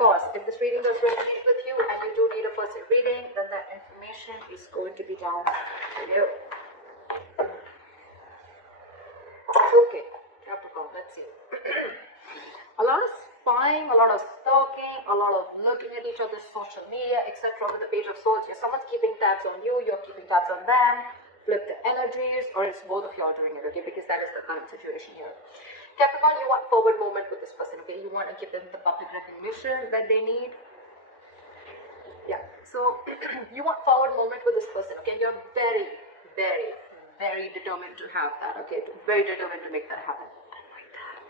course, if this reading does resonate with you and you do need a person reading, then that information is going to be down below. Okay, Capricorn, let's see. A lot of spying, a lot of stalking, a lot of looking at each other's social media, etc. With the Page of Swords here. Someone's keeping tabs on you, you're keeping tabs on them. Flip the energies, or it's both of you all doing it, okay? Because that is the current situation here. Capricorn, you want forward movement with this person, okay? You want to give them the public recognition that they need. Yeah, so you want forward movement with this person, okay? You're very, very, very determined to have that, okay? Very determined to make that happen. I like that.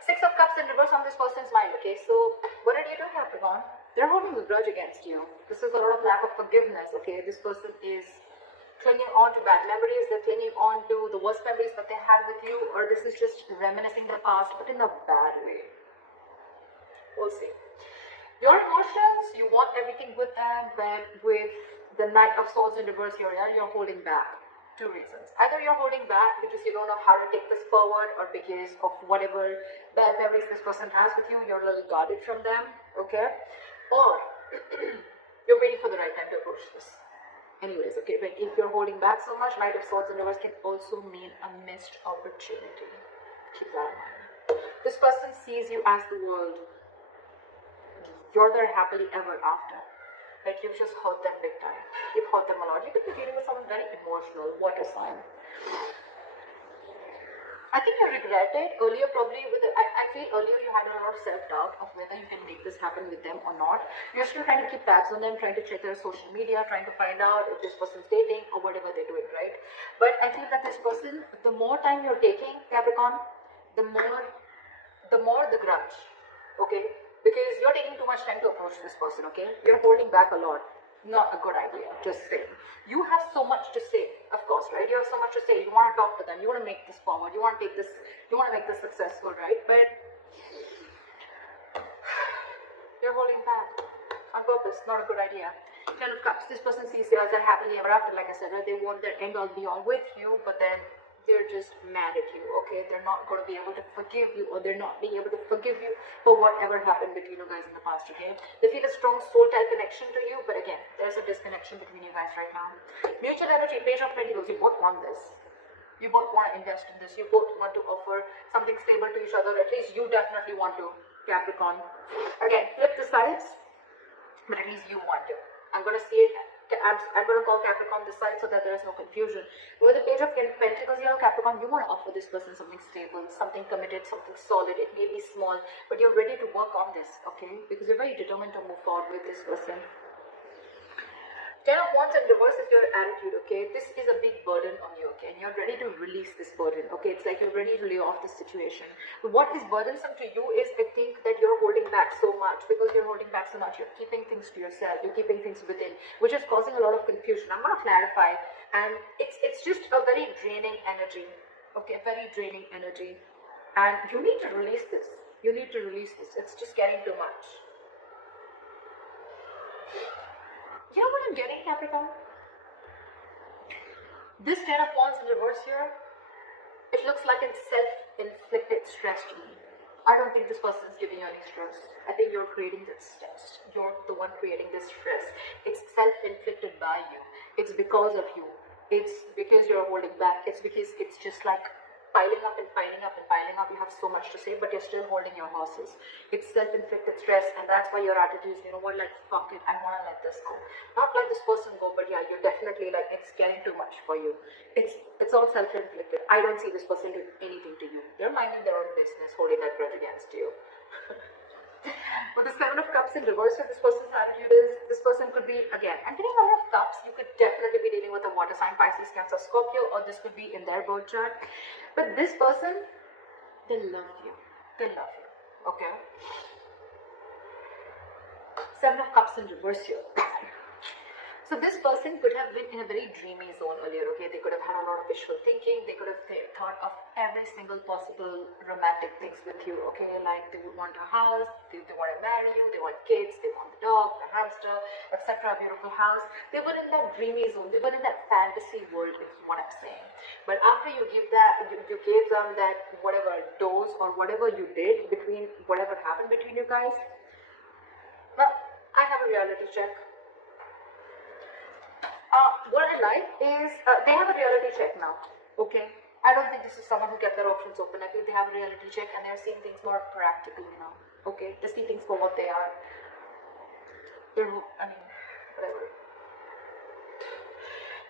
Six of Cups in reverse on this person's mind, okay? So what did you do, Capricorn? They're holding a grudge against you. This is a lot of lack of forgiveness, okay? This person is clinging on to bad memories, they're clinging on to the worst memories that they had with you, or this is just reminiscing the past, but in a bad way. We'll see. Your emotions, you want everything with them, but with the Knight of Swords in reverse here, you're holding back. Two reasons. Either you're holding back because you don't know how to take this forward, or because of whatever bad memories this person has with you, you're a little guarded from them, okay? Or you're waiting for the right time to approach this. Anyways, okay, but if you're holding back so much, Knight of Swords in reverse can also mean a missed opportunity. Keep that in mind. This person sees you as the world. You're their happily ever after. But you've just hurt them big time. You've hurt them a lot. You could be dealing with someone very emotional. Water sign. I think you regret it earlier, probably with I feel earlier you had a lot of self-doubt of whether you can make this happen with them or not. You're still trying to keep tabs on them, trying to check their social media, trying to find out if this person's dating or whatever they're doing, right? But I feel that this person, the more time you're taking, Capricorn, the more the grudge, okay? Because you're taking too much time to approach this person, okay? You're holding back a lot. Not a good idea, just saying. You have so much to say, of course, right? You have so much to say. You want to talk to them. You want to make this forward. You want to take this, you want to make this successful, right? But you're holding back on purpose. Not a good idea. Ten of Cups, this person sees you as their happily ever after, like I said, right? They want their end all be all with you, but then they're just mad at you, okay? They're not going to be able to forgive you, or they're not being able to forgive you for whatever happened between you guys in the past, okay? They feel a strong soul-type connection to you, but again, there's a disconnection between you guys right now. Mutual energy, Page of Pentacles, you both want this. You both want to invest in this. You both want to offer something stable to each other. At least you definitely want to, Capricorn. Again, flip the sides, but at least you want to. I'm going to see it. I'm going to call Capricorn this side so that there is no confusion. With the Page of Pentacles here, Capricorn, you want to offer this person something stable, something committed, something solid. It may be small, but you're ready to work on this, okay? Because you're very determined to move forward with this person. Ten of Wands in reverse is your attitude, okay? This is a big burden on you, okay? And you're ready to release this burden, okay? It's like you're ready to lay off this situation. But what is burdensome to you is, I think, that you're holding back so much. Because you're holding back so much, you're keeping things to yourself, you're keeping things within, which is causing a lot of confusion. I'm going to clarify, and it's just a very draining energy, okay? Very draining energy. And you need to release this. You need to release this. It's just getting too much. You know what I'm getting, Capricorn? This Ten of Wands in reverse here, it looks like it's self-inflicted stress to me. I don't think this person is giving you any stress. I think you're creating this stress. You're the one creating this stress. It's self-inflicted by you. It's because of you. It's because you're holding back. It's because it's just like piling up and piling up and piling up. You have so much to say, but you're still holding your horses. It's self-inflicted stress, and that's why your attitude is, you know what, like, fuck it, I want to let this go. Not let this person go, but yeah, you're definitely like, it's getting too much for you. It's all self-inflicted. I don't see this person doing anything to you. They're minding their own business, holding that grudge against you. But the Seven of Cups in reverse of this person's attitude is, this person could be, again, I'm getting a lot of cups. You could definitely be dealing with a water sign, Pisces, Cancer, Scorpio, or this could be in their birth chart. But this person, they love you. They love you. Okay? Seven of Cups in reverse here. So this person could have been in a very dreamy zone earlier, okay? They could have had a lot of visual thinking. They could have thought of every single possible romantic things with you, okay? Like they would want a house, they want to marry you, they want kids, they want the dog, the hamster, etc., a beautiful house. They were in that dreamy zone. They were in that fantasy world, is what I'm saying. But after you give that, you gave them that whatever dose or whatever you did between, whatever happened between you guys, Now, I have a reality check. What I like is they have a reality check now. Okay, I don't think this is someone who kept their options open. I feel they have a reality check and they're seeing things more practically now. Okay, they see things for what they are. I mean, whatever.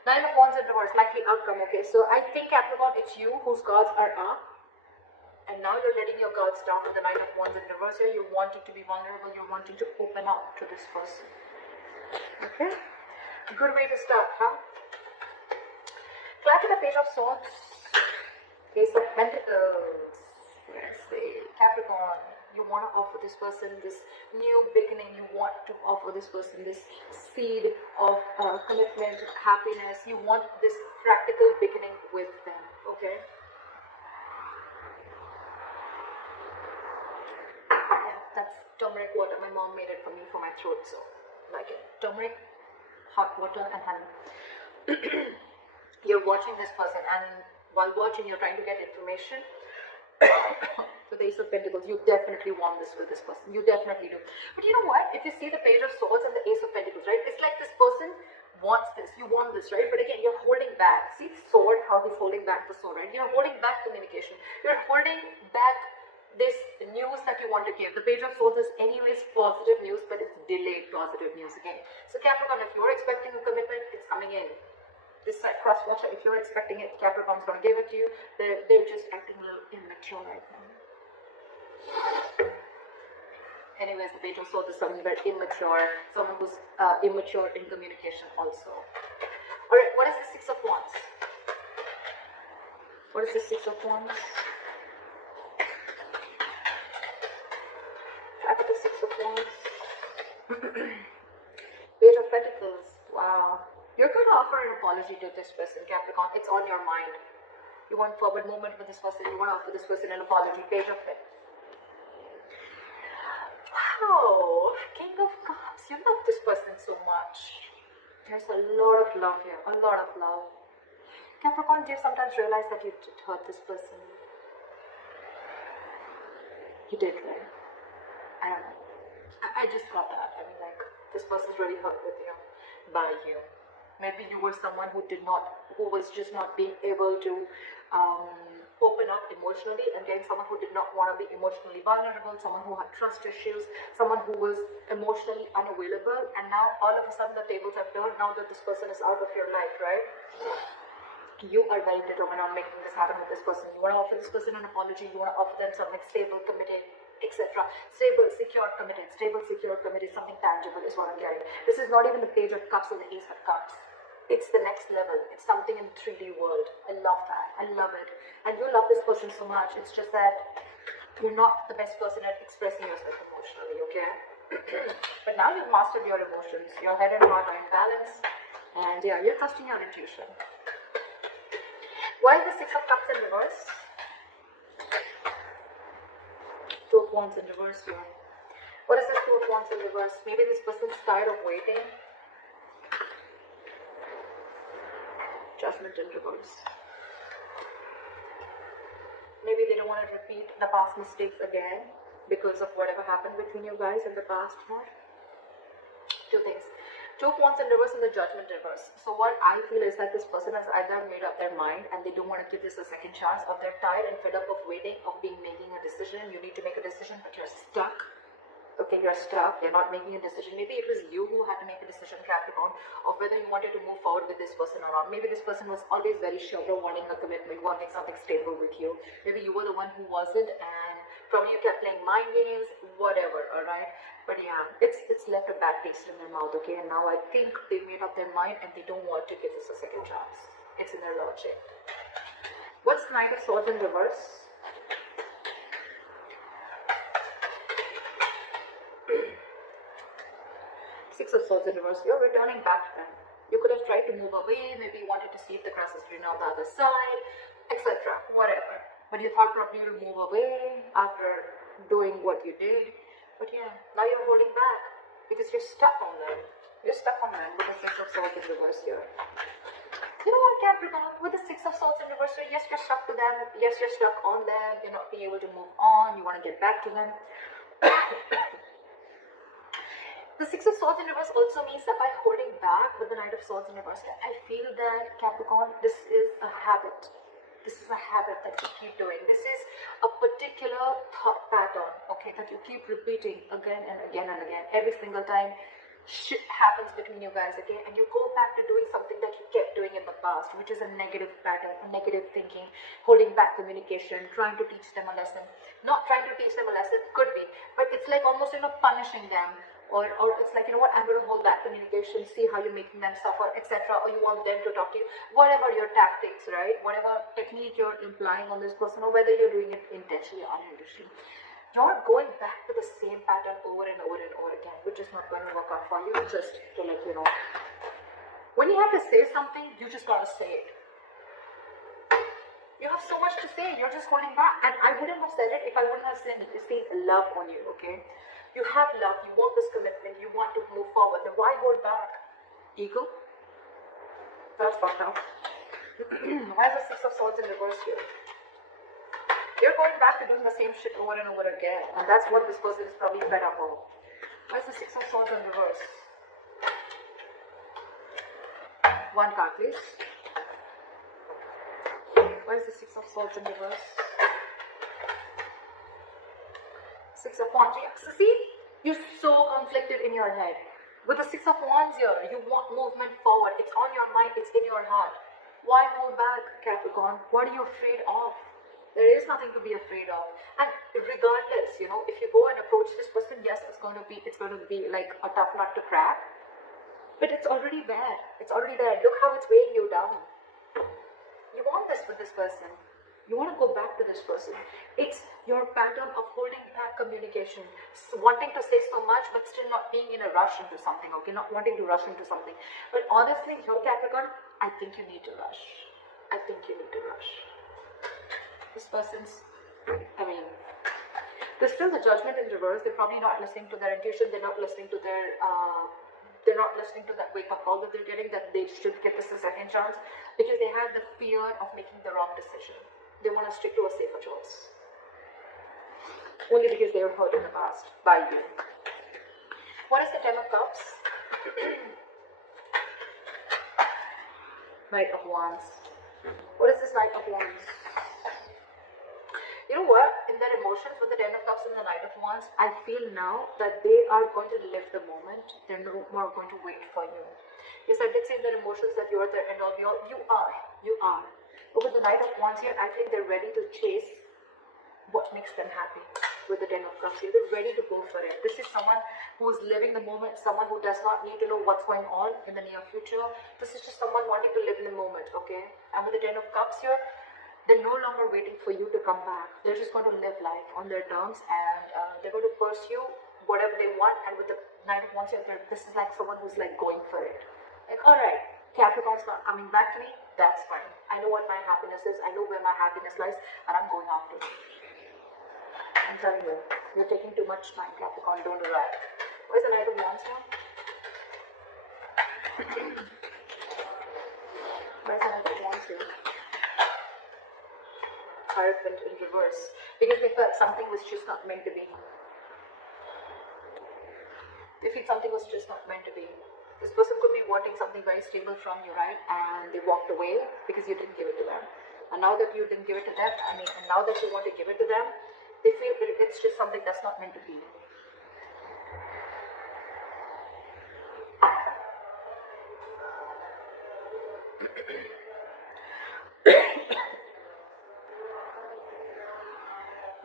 Nine of Wands in reverse, likely outcome. Okay, so I think Capricorn, it's you whose cards are up, and now you're letting your guards down with the Nine of Wands in reverse here. You're wanting to be vulnerable. You're wanting to open up to this person. Okay. Good way to start, huh? Clap with the Page of Swords, Ace of Pentacles. Let's see, Capricorn, you want to offer this person this new beginning. You want to offer this person this seed of commitment, happiness. You want this practical beginning with them, okay? Yeah, that's turmeric water. My mom made it for me for my throat, so like it. Turmeric, hot water and honey. You're watching this person, and while watching you're trying to get information. So the Ace of Pentacles, you definitely want this with this person. You definitely do. But you know what? If you see the Page of Swords and the Ace of Pentacles, right? It's like this person wants this. You want this, right? But again, you're holding back. See the sword, how he's holding back the sword, right? You're holding back communication. You're holding back this news that you want to give. The Page of Swords is anyways positive news, but it's delayed positive news again. So Capricorn, if you're expecting a commitment, it's coming in. This side cross-watcher, if you're expecting it, Capricorn's going to give it to you. They're just acting a little immature right now. Anyways, the Page of Swords is someone very immature, someone who's immature in communication also. Alright, what is the Six of Wands? What is the Six of Wands? Back at the Six of Wands. Page of Pentacles. Wow. You're going to offer an apology to this person, Capricorn. It's on your mind. You want forward movement with this person. You want to offer this person an apology. Page of Pentacles. Wow. King of Cups. You love this person so much. There's a lot of love here. A lot of love. Capricorn, do you sometimes realize that you did hurt this person? You did, right? I don't know. I just got that. I mean, like, this person's really hurt with you. By you. Maybe you were someone who was just not being able to open up emotionally, and then someone who did not want to be emotionally vulnerable, someone who had trust issues, someone who was emotionally unavailable, and now all of a sudden the tables have turned now that this person is out of your life, right? You are very determined on making this happen with this person. You want to offer this person an apology, you want to offer them something stable, committed, etc. Stable, secure, committed. Stable, secure, committed. Something tangible is what I'm getting. This is not even the Page of Cups or the Ace of Cups. It's the next level. It's something in the 3D world. I love that. I love it. And you love this person so much. It's just that you're not the best person at expressing yourself emotionally, okay? But now you've mastered your emotions. Your head and heart are in balance. And yeah, you're trusting your intuition. Why is the Six of Cups in reverse? Two of Wands in reverse here. What is this Two of Wands in reverse? Maybe this person's tired of waiting. Judgment in reverse. Maybe they don't want to repeat the past mistakes again because of whatever happened between you guys in the past. Two things. Two of Wands in reverse and the Judgment in reverse. So what I feel is that this person has either made up their mind and they don't want to give this a second chance, or they're tired and fed up of waiting, of making a decision. You need to make a decision, but you're stuck. Okay, you're stuck, you're not making a decision. Maybe it was you who had to make a decision, Capricorn, of whether you wanted to move forward with this person or not. Maybe this person was always very sure of wanting a commitment, wanting something stable with you. Maybe you were the one who wasn't, and probably you kept playing mind games, whatever, alright? But yeah, it's left a bad taste in their mouth, okay? And now I think they've made up their mind and they don't want to give this a second chance. It's in their logic. What's the Knight of Swords in reverse? Six of Swords in reverse. You're returning back to them. You could have tried to move away. Maybe you wanted to see if the grass is greener on the other side, etc. Whatever. But you thought probably to move away after doing what you did. But yeah, now you're holding back because you're stuck on them. You're stuck on them with the Six of Swords in reverse here. You know what, Capricorn? With the Six of Swords in reverse here, yes, you're stuck to them. Yes, you're stuck on them. You're not being able to move on. You want to get back to them. The Six of Swords in reverse also means that by holding back with the Knight of Swords in reverse, I feel that Capricorn, this is a habit. This is a habit that you keep doing. This is a particular thought pattern, okay, that you keep repeating again and again and again. Every single time shit happens between you guys, okay, and you go back to doing something that you kept doing in the past, which is a negative pattern, a negative thinking, holding back communication, trying to teach them a lesson. Not trying to teach them a lesson, could be, but it's like almost, punishing them. Or it's like, I'm going to hold back communication, see how you're making them suffer, etc. Or you want them to talk to you. Whatever your tactics, right? Whatever technique you're implying on this person, or whether you're doing it intentionally or unintentionally. You're going back to the same pattern over and over and over again, which is not going to work out for you, just to let you know. When you have to say something, you just got to say it. You have so much to say, you're just holding back. And I wouldn't have said it if I wouldn't have seen love on you, okay? You have love, you want this commitment, you want to move forward. Then why hold back? Ego? That's fucked up. Why is the Six of Swords in reverse here? You're going back to doing the same shit over and over again. And that's what this person is probably fed up of. Why is the Six of Swords in reverse? One card, please. Why is the Six of Swords in reverse? Six of Wands. So see, you're so conflicted in your head. With the Six of Wands here, you want movement forward. It's on your mind, it's in your heart. Why hold back, Capricorn? What are you afraid of? There is nothing to be afraid of. And regardless, if you go and approach this person, yes, it's going to be like a tough nut to crack. But it's already there. It's already there. Look how it's weighing you down. You want this with this person. You want to go back to this person. It's your pattern of holding back communication, wanting to say so much but still not being in a rush into something, okay? Not wanting to rush into something. But honestly, your Capricorn, I think you need to rush. I think you need to rush. This person's, there's still the Judgment in reverse. They're probably not listening to their intuition. They're not listening to their, that wake-up call that they're getting, that they should get this a second chance, because they have the fear of making the wrong decision. They want to stick to a safer choice. Only because they were hurt in the past by you. What is the Ten of Cups? Knight of Wands. What is this Knight of Wands? You know what? In their emotions with the Ten of Cups and the Knight of Wands, I feel now that they are going to live the moment. They're no more going to wait for you. Yes, I did say in their emotions that you are there and all. You are. But with the Knight of Wands here, I think they're ready to chase what makes them happy. With the Ten of Cups here, they're ready to go for it. This is someone who is living the moment, someone who does not need to know what's going on in the near future. This is just someone wanting to live in the moment, okay? And with the Ten of Cups here, they're no longer waiting for you to come back. They're just going to live life on their terms, and they're going to pursue whatever they want. And with the Knight of Wands here, this is like someone who's like going for it. Like, alright, Capricorn's not coming back to me, that's fine. I know what my happiness is, I know where my happiness lies, and I'm going after it. I'm telling you, you're taking too much time, Capricorn, don't do that. Where's the Knight of Wands now? Where's the Knight of Wands here? Hierophant in reverse. Because they felt something was just not meant to be. They feel something was just not meant to be. This person could be wanting something very stable from you, right? And they walked away because you didn't give it to them. And now that you didn't give it to them, and now that you want to give it to them, they feel it's just something that's not meant to be.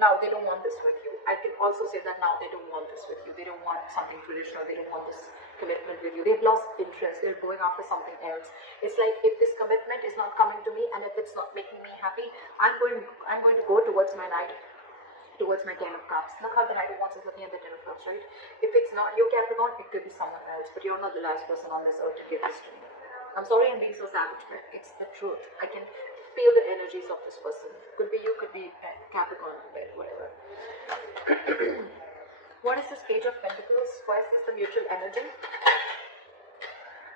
Now they don't want this with you. I can also say that now they don't want this with you. They don't want something traditional. They don't want this commitment with you. They've lost interest. They're going after something else. It's like, if this commitment is not coming to me and if it's not making me happy, I'm going to go towards my Knight, towards my Ten of Cups. Look how the Knight of Wands is looking at the Ten of Cups, right? If it's not your Capricorn, it could be someone else. But you're not the last person on this earth to give this to me. I'm sorry I'm being so savage, but it's the truth. I can feel the energies of this person. Could be you, could be Capricorn, whatever. What is this Page of Pentacles? Why is this the mutual energy?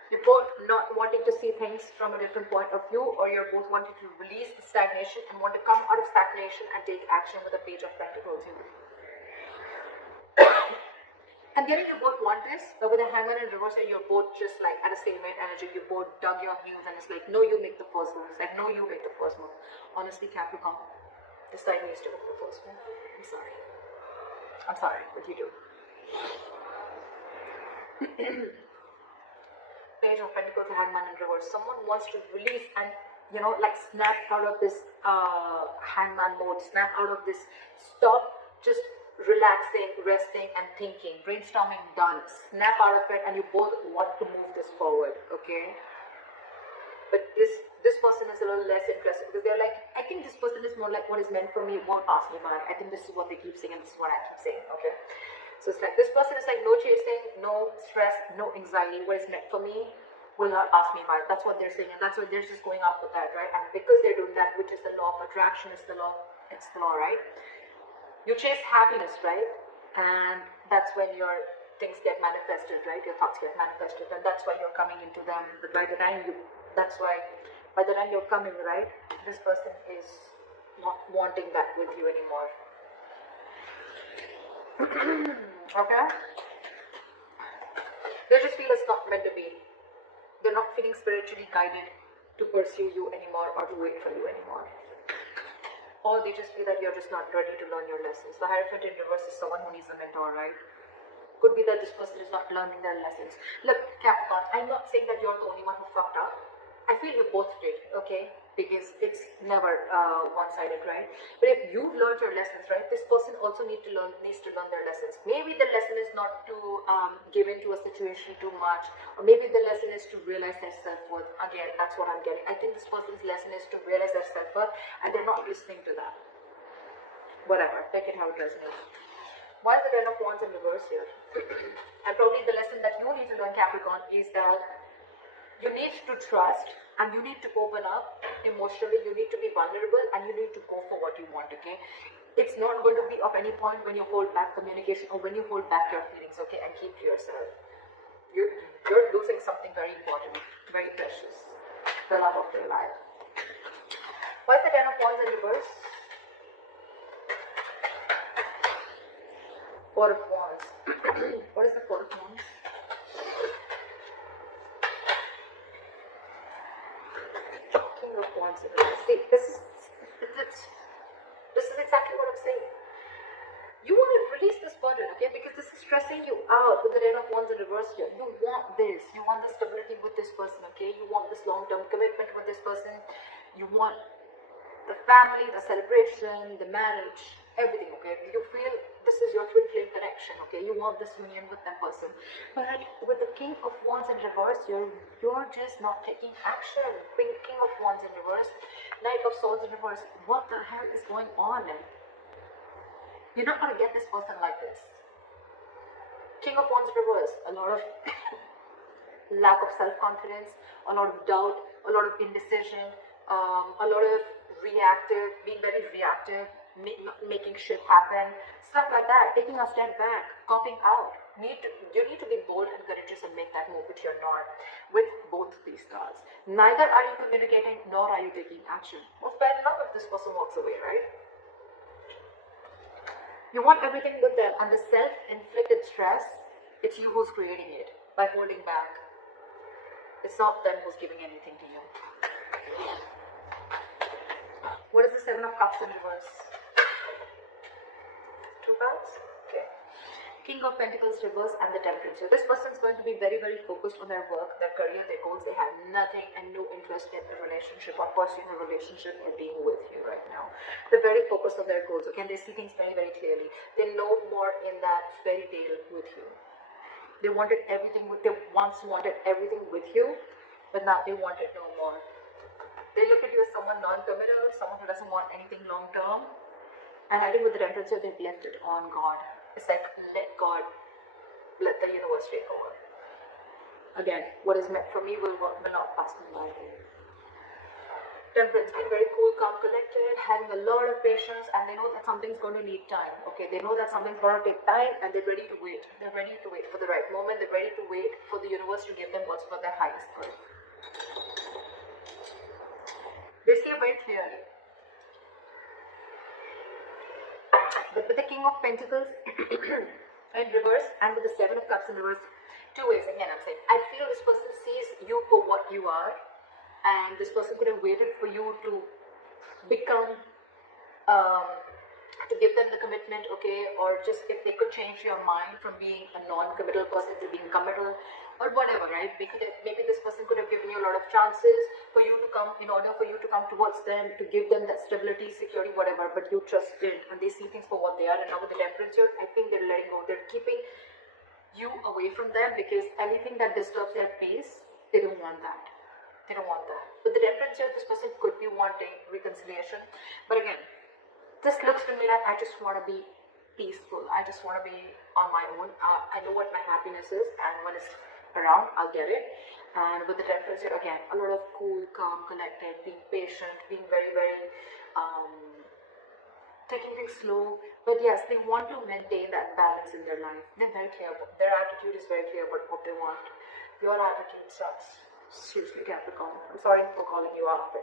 You're both not wanting to see things from a different point of view, or you're both wanting to release the stagnation and want to come out of stagnation and take action with the Page of Pentacles here. I'm getting you both want this, but with the Hangman in reverse, you're both just like at a stalemate energy. You both dug your heels, and it's like, no, you make the first move. It's like, no, you make the first move. Honestly, Capricorn, this side needs to make the first move. I'm sorry. I'm sorry, but you do. Page of Pentacles, Hangman in reverse. Someone wants to release and, you know, like snap out of this hangman mode, snap out of this, stop just relaxing, resting and thinking, brainstorming done, snap out of it, and you both want to move this forward, okay? But this person is a little less interested because they're like, I think this person is more like what is meant for me, won't pass me by. I think this is what they keep saying and this is what I keep saying, okay? So it's like this person is like no chasing, no stress, no anxiety. What is meant for me will not pass me by. That's what they're saying, and that's why they're just going up with that, right? And because they're doing that, which is the law of attraction, it's the law, right? You chase happiness, right? And that's when your things get manifested, right? Your thoughts get manifested, and that's why you're coming into them. But by the time you're coming, right, this person is not wanting that with you anymore. Okay? They just feel it's not meant to be. They're not feeling spiritually guided to pursue you anymore or to wait for you anymore. Or they just feel that you're just not ready to learn your lessons. The Hierophant in reverse is someone who needs a mentor, right? Could be that this person is not learning their lessons. Look, Capricorn, I'm not saying that you're the only one who fucked up. I feel you both did, okay? Because it's never one-sided, right? But if you've learned your lessons, right, this person also needs to learn their lessons. Maybe the lesson is not to give into a situation too much, or maybe the lesson is to realize their self-worth. Again, that's what I'm getting. I think this person's lesson is to realize their self-worth, and they're not listening to that. Whatever, take it how it resonates. Why is the Ten of Wands in reverse here? And probably the lesson that you need to learn, Capricorn, is that you need to trust and you need to open up emotionally. You need to be vulnerable and you need to go for what you want, okay? It's not going to be of any point when you hold back communication or when you hold back your feelings, okay, and keep to yourself. You're losing something very important, very precious, the love of your life. Why is the Ten of Wands in reverse? Four of Wands. What is the Four of Wands? King of Wands. See, this is exactly what I'm saying. You want to release this burden, okay? Because this is stressing you out with the Ten of Wands in reverse here. You want this. You want the stability with this person, okay? You want this long-term commitment with this person. You want the family, the celebration, the marriage, everything, okay? You feel this is your twin flame connection, okay? You want this union with that person. But with the King of Wands in reverse, you're just not taking action. King of Wands in reverse, Knight of Swords in reverse. What the hell is going on? You're not going to get this person like this. King of Wands in reverse, a lot of lack of self-confidence, a lot of doubt, a lot of indecision, a lot of being very reactive, making shit happen, stuff like that, taking a step back, copping out. You need to be bold and courageous and make that move, which you're not with both these cards. Neither are you communicating nor are you taking action. Well, fair enough if this person walks away, right? You want everything with them, and the self-inflicted stress, it's you who's creating it by holding back. It's not them who's giving anything to you. What is the Seven of Cups in reverse? Two cards? Okay. King of Pentacles reverse and the Temperance. So this person is going to be very, very focused on their work, their career, their goals. They have nothing and no interest in a relationship or pursuing a relationship or being with you right now. They're very focused on their goals, okay? They see things very, very clearly. They know more in that fairy tale with you. They once wanted everything with you, but now they want it no more. They look at you as someone non-committal, someone who doesn't want anything long-term. And I think with the Temperance, they've left it on God. It's like, let the universe take over. Again, what is meant for me will not pass me by. Temperance, being very cool, calm, collected, having a lot of patience, and they know that something's going to need time. Okay, they know that something's going to take time, and they're ready to wait. They're ready to wait for the right moment. They're ready to wait for the universe to give them what's for their highest good. They see very clearly. But with the King of Pentacles, in reverse, and with the Seven of Cups in reverse. Two ways. Again, I'm saying, I feel this person sees you for what you are, and this person could have waited for you to become, to give them the commitment, okay, or just if they could change your mind from being a non-committal person to being committal, or whatever, right? Maybe this person could have given you a lot of chances for you to come, in order for you to come towards them, to give them that stability, security, whatever, but you just didn't, and they see things for what they are. And now with the Temperance here, I think they're letting go, they're keeping you away from them, because anything that disturbs their peace, they don't want that. They don't want that. With the Temperance here, this person could be wanting reconciliation, but again, this looks to me like I just want to be peaceful. I just want to be on my own. I know what my happiness is, and when it's around, I'll get it. And with the Temperance here, again, a lot of cool, calm, collected, being patient, being very, very taking things slow. But yes, they want to maintain that balance in their life. They're very clear. Their attitude is very clear about what they want. Your attitude sucks. Seriously, Capricorn. I'm sorry for calling you out, but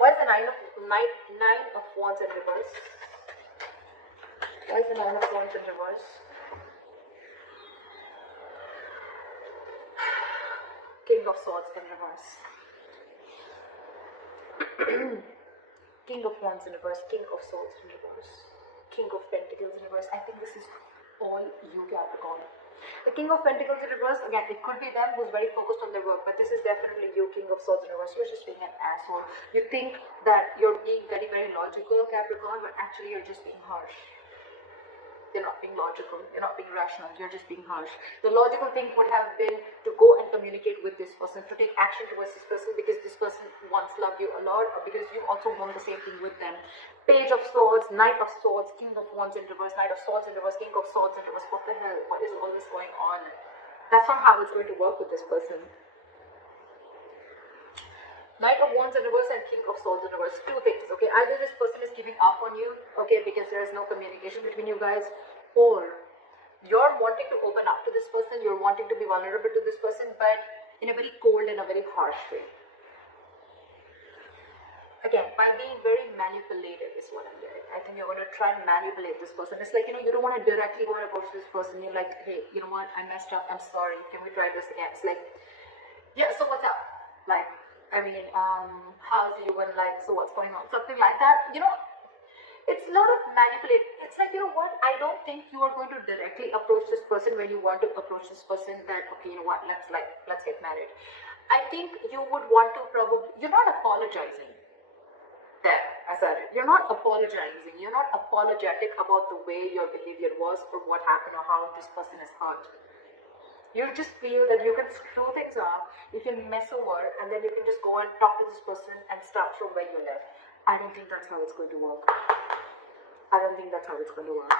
why is the Nine of Wands in reverse? Why is the Nine of Wands in reverse? King of Swords in reverse. King of Wands in reverse. King of Swords in reverse. King of Pentacles in reverse. I think this is all you, Capricorn. The King of Pentacles in reverse, again, it could be them who's very focused on their work, but this is definitely you, King of Swords in reverse. You're just being an asshole. You think that you're being very, very logical, Capricorn, but actually you're just being harsh. You're not being logical, you're not being rational, you're just being harsh. The logical thing would have been to go and communicate with this person, to take action towards this person, because this person once loved you a lot, or because you also want the same thing with them. Page of Swords, Knight of Swords, King of Wands in reverse, Knight of Swords in reverse, King of Swords in reverse. What the hell? What is all this going on? That's not how it's going to work with this person. Knight of Wands in reverse and King of Swords in reverse. Two things, okay? Either this person is giving up on you, okay, because there is no communication between you guys, or you're wanting to open up to this person, you're wanting to be vulnerable to this person, but in a very cold and a very harsh way. Again, by being very manipulative is what I'm getting. I think you're going to try and manipulate this person. It's like, you don't want to directly go and approach this person. You're like, hey, you know what? I messed up. I'm sorry. Can we try this again? It's like, yeah, so what's up? Like, I mean, how's you and like, so what's going on? Something like that. It's a lot of manipulate. It's like, you know what? I don't think you are going to directly approach this person when you want to approach this person that, okay, you know what? Let's get married. I think you would want to you're not apologizing. There, I said it. You're not apologizing. You're not apologetic about the way your behavior was or what happened or how this person is hurt. You just feel that you can screw things up, you can mess over, and then you can just go and talk to this person and start from where you left. I don't think that's how it's going to work. I don't think that's how it's going to work.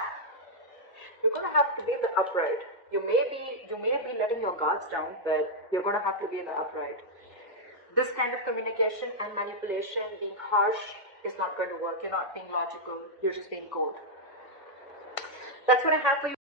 You're going to have to be the upright. You may be letting your guards down, but you're going to have to be the upright. This kind of communication and manipulation, being harsh, is not going to work. You're not being logical. You're just being cold. That's what I have for you.